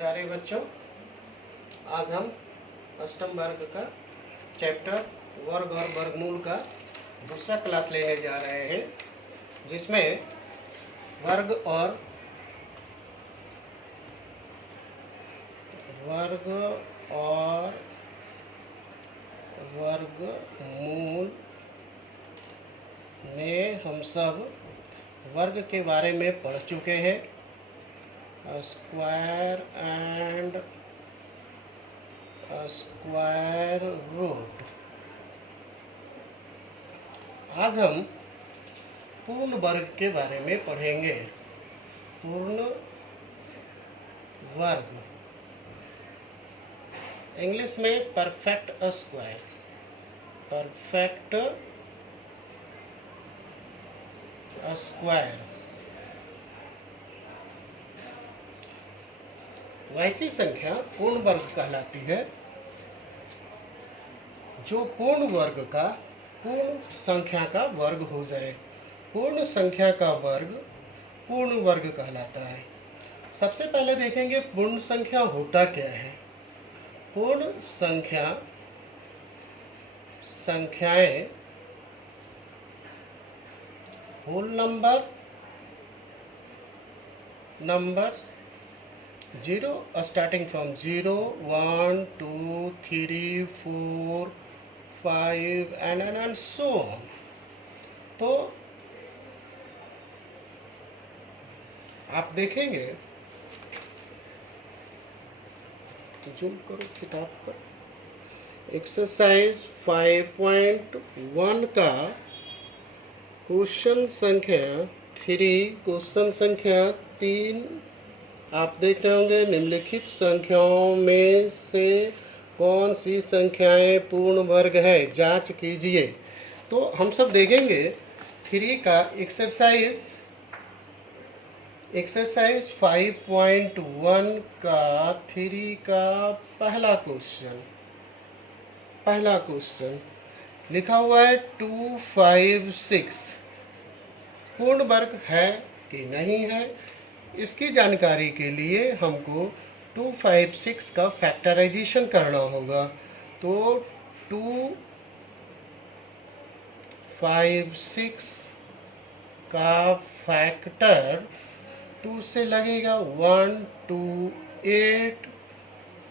प्यारे बच्चों, आज हम अष्टम वर्ग का चैप्टर वर्ग और वर्गमूल का दूसरा क्लास लेने जा रहे हैं, जिसमें वर्ग और वर्गमूल में हम सब वर्ग के बारे में पढ़ चुके हैं। Square and square root. आज हम पूर्ण वर्ग के बारे में पढ़ेंगे। पूर्ण वर्ग, इंग्लिश में परफेक्ट स्क्वायर। परफेक्ट स्क्वायर वैसी संख्या पूर्ण वर्ग कहलाती है जो पूर्ण वर्ग का पूर्ण संख्या का वर्ग हो जाए। पूर्ण संख्या का वर्ग पूर्ण वर्ग कहलाता है। सबसे पहले देखेंगे पूर्ण संख्या होता क्या है। पूर्ण संख्याएं whole numbers zero starting from 0, 1, 2, 3, 4, 5 and so on. तो आप देखेंगे, जूम करो किताब पर, एक्सरसाइज 5.1 का क्वेश्चन संख्या 3, क्वेश्चन संख्या 3 आप देख रहे होंगे। निम्नलिखित संख्याओं में से कौन सी संख्याएं पूर्ण वर्ग है, जांच कीजिए। तो हम सब देखेंगे 3 का एक्सरसाइज 5.1 का 3 का पहला क्वेश्चन लिखा हुआ है 2, 5, 6 पूर्ण वर्ग है कि नहीं है। इसकी जानकारी के लिए हमको 2, 5, 6 का फैक्टराइजेशन करना होगा। तो 2, 5, 6 का फैक्टर 2 से लगेगा 1, 2, 8,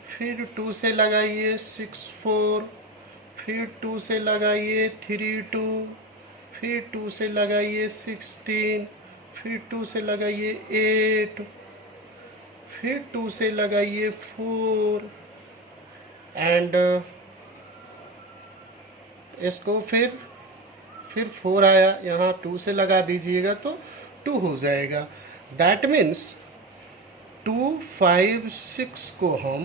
फिर 2 से लगाइए 6, 4, फिर 2 से लगाइए 3, 2, फिर 2 से लगाइए 16, फिर 2 से लगाइए 8, फिर 2 से लगाइए 4 एंड इसको फिर 4 आया, यहाँ 2 से लगा दीजिएगा तो 2 हो जाएगा। दैट मीन्स 2, 5, 6 को हम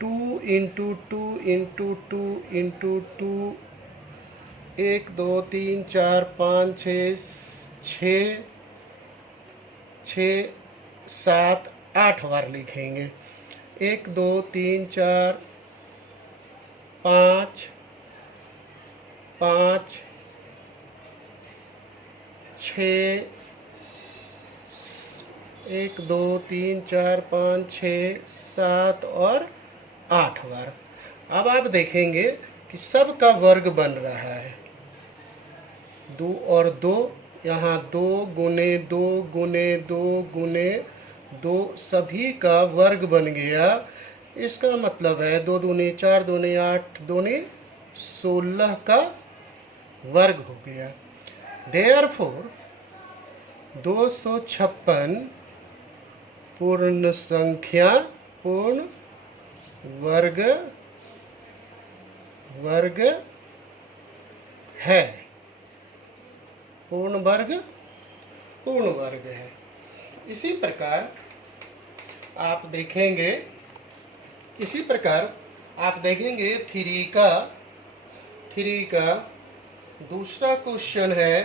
2 इंटू 2 इंटू 2 इंटू 2 1, 2, 3, 4, 5, 6, 7, 8 बार लिखेंगे। 1, 2, 3, 4, 5, 6, 1, 2, 3, 4, 5, 6, 7 और 8 बार। अब आप देखेंगे कि सब का वर्ग बन रहा है। 2 और 2, यहाँ 2 गुने 2 गुने 2 गुने 2 सभी का वर्ग बन गया। इसका मतलब है 2 दूनी 4, दूनी 8, दूनी 16 का वर्ग हो गया। देयरफॉर 256 पूर्ण संख्या पूर्ण वर्ग है। पूर्ण वर्ग है। इसी प्रकार आप देखेंगे 3 का दूसरा क्वेश्चन है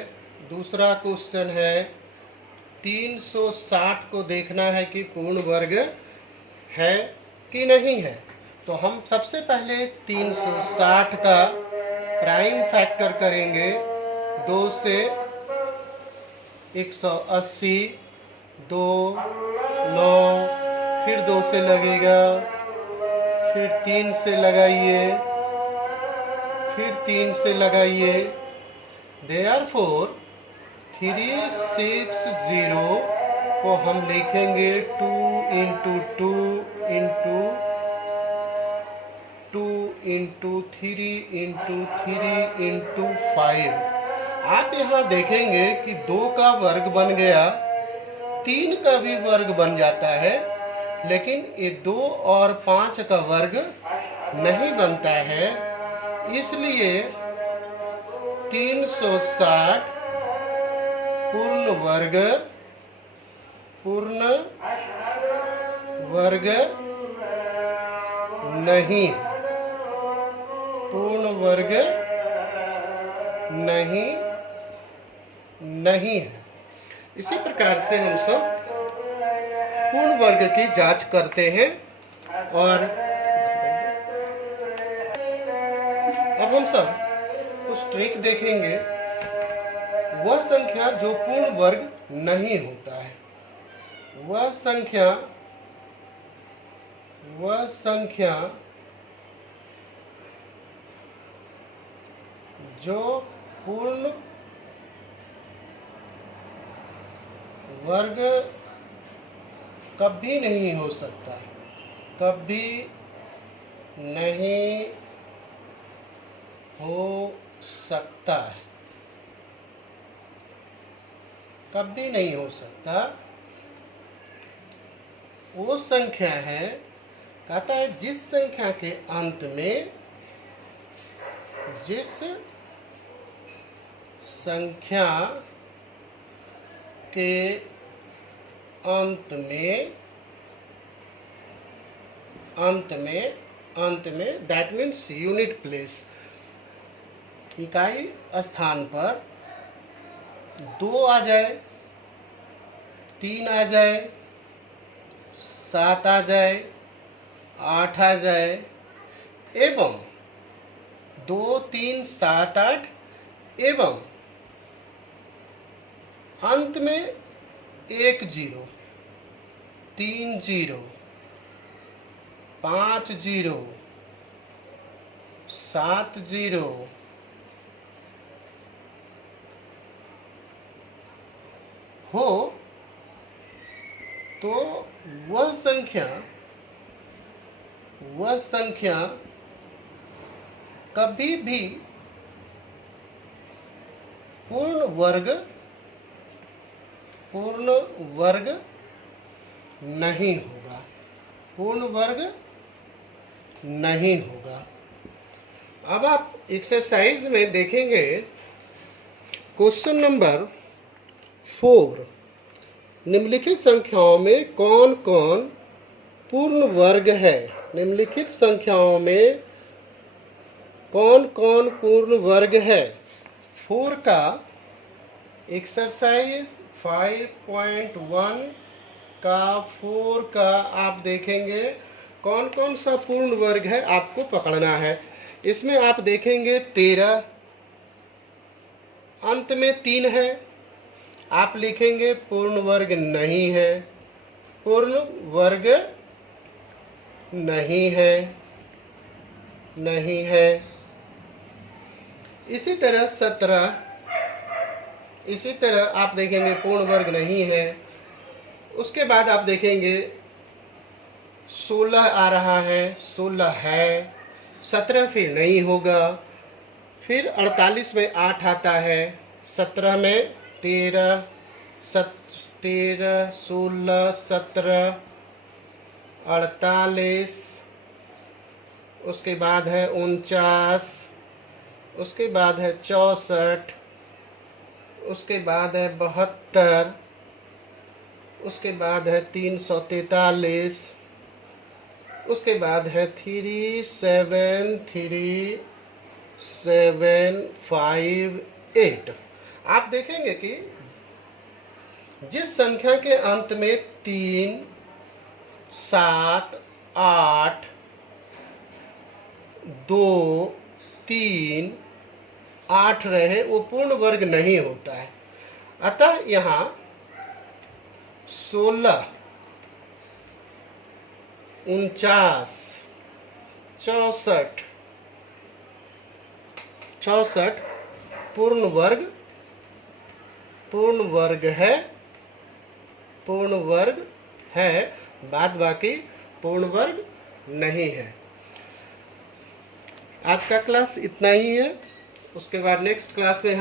360 को देखना है कि पूर्ण वर्ग है कि नहीं है। तो हम सबसे पहले 360 का प्राइम फैक्टर करेंगे। 2 से 180, 2, 9, फिर 2 से लगेगा, फिर 3 से लगाइए, फिर 3 से लगाइए। देयरफॉर 360 को हम लिखेंगे 2 into 2 into 2 into 3 into 3 into 5। आप यहाँ देखेंगे कि 2 का वर्ग बन गया, 3 का भी वर्ग बन जाता है, लेकिन ये 2 और 5 का वर्ग नहीं बनता है। इसलिए 360 पूर्ण वर्ग नहीं, पूर्ण वर्ग नहीं है। इसी प्रकार से हम सब पूर्ण वर्ग की जांच करते हैं। और अब हम सब कुछ ट्रिक देखेंगे। वह संख्या जो पूर्ण वर्ग नहीं होता है, वह संख्या जो पूर्ण वर्ग कभी नहीं हो सकता, कभी नहीं हो सकता है, कभी नहीं हो सकता। वो संख्या है, कहता है जिस संख्या के अंत में, जिस संख्या के अंत में दैट मीन्स यूनिट प्लेस, इकाई स्थान पर 2 आ जाए, 3 आ जाए, 7 आ जाए, 8 आ जाए, एवं 2, 3, 7, 8 एवं अंत में 1 0, 3 0, 5 0, 7 0, हो तो वह संख्या कभी भी पूर्ण वर्ग नहीं होगा, पूर्ण वर्ग नहीं होगा। अब आप एक्सरसाइज में देखेंगे क्वेश्चन नंबर 4, निम्नलिखित संख्याओं में कौन कौन पूर्ण वर्ग है। निम्नलिखित संख्याओं में कौन कौन पूर्ण वर्ग है। 4 का एक्सरसाइज 5.1 का 4 का आप देखेंगे कौन कौन सा पूर्ण वर्ग है, आपको पकड़ना है। इसमें आप देखेंगे 13, अंत में 3 है, आप लिखेंगे पूर्ण वर्ग नहीं है, पूर्ण वर्ग नहीं है, नहीं है। इसी तरह 17, इसी तरह आप देखेंगे पूर्ण वर्ग नहीं है। उसके बाद आप देखेंगे 16 आ रहा है, 16 है, 17 फिर नहीं होगा। फिर 48 में 8 आता है, 17 में 13, 16, 17, 48, उसके बाद है 49, उसके बाद है 64, उसके बाद है 72, उसके बाद है 343, उसके बाद है 37358। आप देखेंगे कि जिस संख्या के अंत में 3, 7, 8, 2, 3, 8 रहे, वो पूर्ण वर्ग नहीं होता है। अतः यहाँ 16 49, 64, 64 पूर्ण वर्ग है, बाद बाकी पूर्ण वर्ग नहीं है। आज का क्लास इतना ही है। उसके बाद नेक्स्ट क्लास में हम